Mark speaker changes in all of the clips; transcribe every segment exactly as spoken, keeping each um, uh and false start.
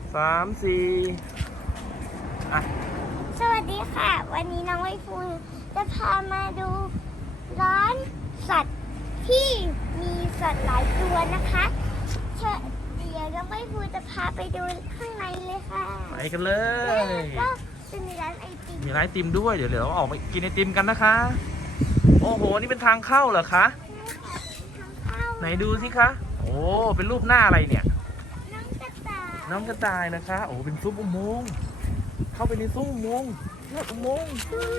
Speaker 1: สามสี่อ่ะ
Speaker 2: สวัสดีค่ะ วันนี้น้องไวฟูจะพามาดูร้านสัตว์ที่มีสัตว์หลายตัวนะคะเชิญเดี๋ยวน้องไวฟูจะพาไปดูข้างในเลยค่ะ
Speaker 1: ไปกันเลย
Speaker 2: ก็จะมีร้านไอติม
Speaker 1: มีร้านไอติมด้วยเดี๋ยวเดี๋ยวเราออกมากินไอติมกันนะคะ โอ้โหนี่เป็นทางเข้าเหรอคะ
Speaker 2: ทางเข้า
Speaker 1: ไหนดูสิคะโอ้เป็นรูปหน้าอะไรเนี่ย
Speaker 2: น้องกระต่าย
Speaker 1: น้องกระต่ายนะคะ โอ้เป็นซุ้มอุโมงค์เข้าไปในซุ้มอุโมงค์ยอดอุโมงค์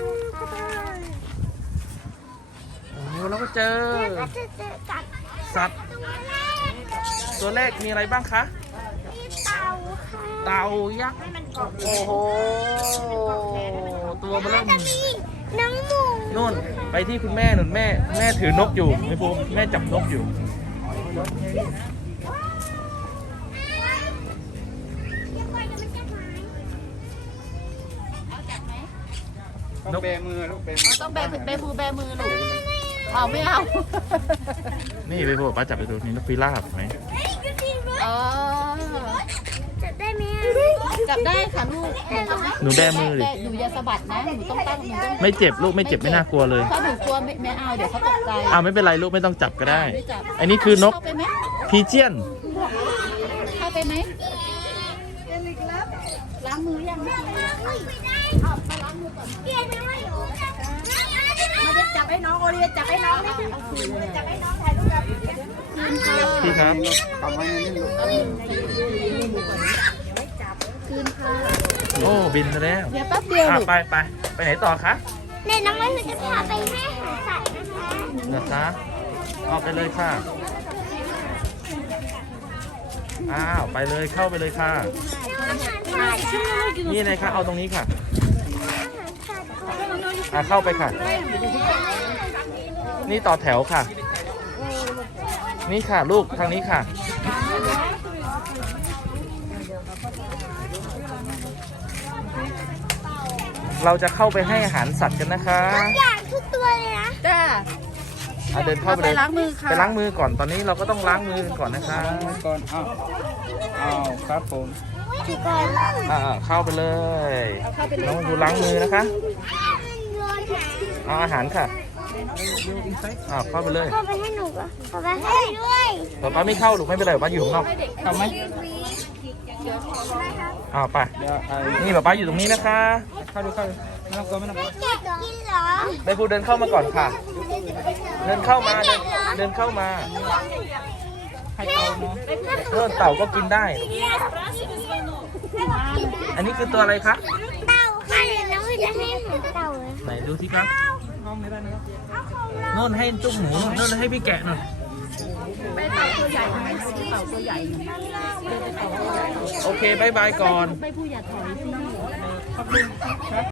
Speaker 1: โอ้แล้วก็เจอ
Speaker 2: แล้วก็จะเจอกับ
Speaker 1: สัตว์
Speaker 2: ตัวแรก
Speaker 1: ตัวแรกมีอะไรบ้างคะ
Speaker 2: มีเต่าค่ะ
Speaker 1: เต่ายักษ์โอ้โหตัวเบ
Speaker 2: แล้
Speaker 1: ลิ่
Speaker 2: ว
Speaker 1: ม
Speaker 2: ก็มีน้องหมู
Speaker 1: นู่นไปที่คุณแม่นุ่นแม่แม่ถือนกอยู่ไม่พูแม่จับนกอยู่
Speaker 3: ต้องแบมือลูกแบมือ
Speaker 4: ต้องแบมือแบมือแบมือลูกเอาไม่เอา
Speaker 1: นี่ไปพูป้าจับไปดูนี่นกพิราบไหม
Speaker 4: อ๋อ
Speaker 2: จับได้ไหม
Speaker 4: จับได้ค่ะลูก
Speaker 1: หนูแบมือดิ
Speaker 4: หนูอย่าสะบัดนะ หนูต้องตั้งหนูต้อง
Speaker 1: ไม่เจ็บลูกไม่เจ็บไม่น่ากลัวเลย
Speaker 4: ถ้าหนูกลัวไม่ไม่เอาเดี๋ยวเขาตกใจ
Speaker 1: อ่าไม่เป็นไรลูกไม่ต้องจับก็ได้
Speaker 4: ไม่จับ
Speaker 1: อันนี้คือนก
Speaker 4: เข้าไปไหม
Speaker 1: พีเจียน
Speaker 4: เข้าไปไหมล้างมือยังไม่
Speaker 2: เปลี่ยนไม่ได้หรอ
Speaker 4: มาจะจับให้น้องโอเลียจับให้น้องนะจับให้น้องถ่ายรูปกับคืนค่ะ
Speaker 1: พี่ครับ
Speaker 3: ทำไว้ในนี้ลูก
Speaker 4: คืนค่ะ
Speaker 1: โอ้บินมาแล้ว
Speaker 4: เดี๋ยวแป๊บเดียว
Speaker 1: อ่ะ
Speaker 4: ลูก
Speaker 1: ไปไปไปไหนต่อคะ
Speaker 2: เนี่ยน้องไว้จะพาไปแม่หาสัตว์นะคะ
Speaker 1: นะคะออกไปเลยค่ะอ้าวไปเลยเข้าไปเลยค่ะ
Speaker 2: อาหารสัตว์
Speaker 1: นี่เลยค่ะเอาตรงนี้ค่ะ
Speaker 2: อาหารสัตว์
Speaker 1: อ่ะเข้าไปค่ะ นี่ต่อแถวค่ะ นี่ค่ะลูกทางนี้ค่ะ เราจะเข้าไปให้อาหารสัตว์กันนะคะ
Speaker 2: อย่างทุกตัวเลยนะ
Speaker 4: จ้า
Speaker 1: อ่ะเดินเข้าไปเลย
Speaker 4: ไปล้างมือค่ะ
Speaker 1: ไปล้างมือก่อนตอนนี้เราก็ต้องล้างมือกันก่อนนะคะ
Speaker 3: ล้างมือก่อนอ้าวอ้าวครับผม
Speaker 2: จุก่อน
Speaker 1: อ่าเข้าไปเลยน้องดูล้างมือนะคะ
Speaker 2: โยนหา
Speaker 1: เอาอาหารค่ะอ้าวเข้าไปเลย
Speaker 2: เข้าไปให้หนูก่อนเข้าไปให้ด้วย
Speaker 1: ป๊าป๊าไม่เข้าหรอกไม่เป็นไรป๊าอยู่ข้างนอก
Speaker 3: ทำไหม
Speaker 1: อ้าวไป
Speaker 3: เดี๋ยวไอ้
Speaker 1: นี่ป๊าป๊าอยู่ตรงนี้นะคะ
Speaker 3: เข้าดูเข้าดูไม่ต้องกลัวไม่ต้องกลัว
Speaker 2: แกะกินเหรอ
Speaker 1: ใบพูเดินเข้ามาก่อนค่ะ เดินเข้ามาเดินเดินเข้ามา
Speaker 3: ให้เตาเนาะ
Speaker 1: เดินเต่าก็กินได้ อันนี้คือตัวอะไรคะ
Speaker 2: เต่าค่ะเดี๋ยวน้องจะให้อาหารเต่าเลย
Speaker 1: ไหนดูสิครับ
Speaker 3: น้องไม่ได้นะครับ
Speaker 1: นู่นให้จุ้งหมูนู่นให้พี่แกะหน่อย
Speaker 4: ไปเต่าตัวใหญ่ไหมเต่าตัวใหญ่เดินไปเต่าตัวใหญ่
Speaker 1: โอเคบายบายก่อน
Speaker 4: ไปผู้อย่าถอยสิ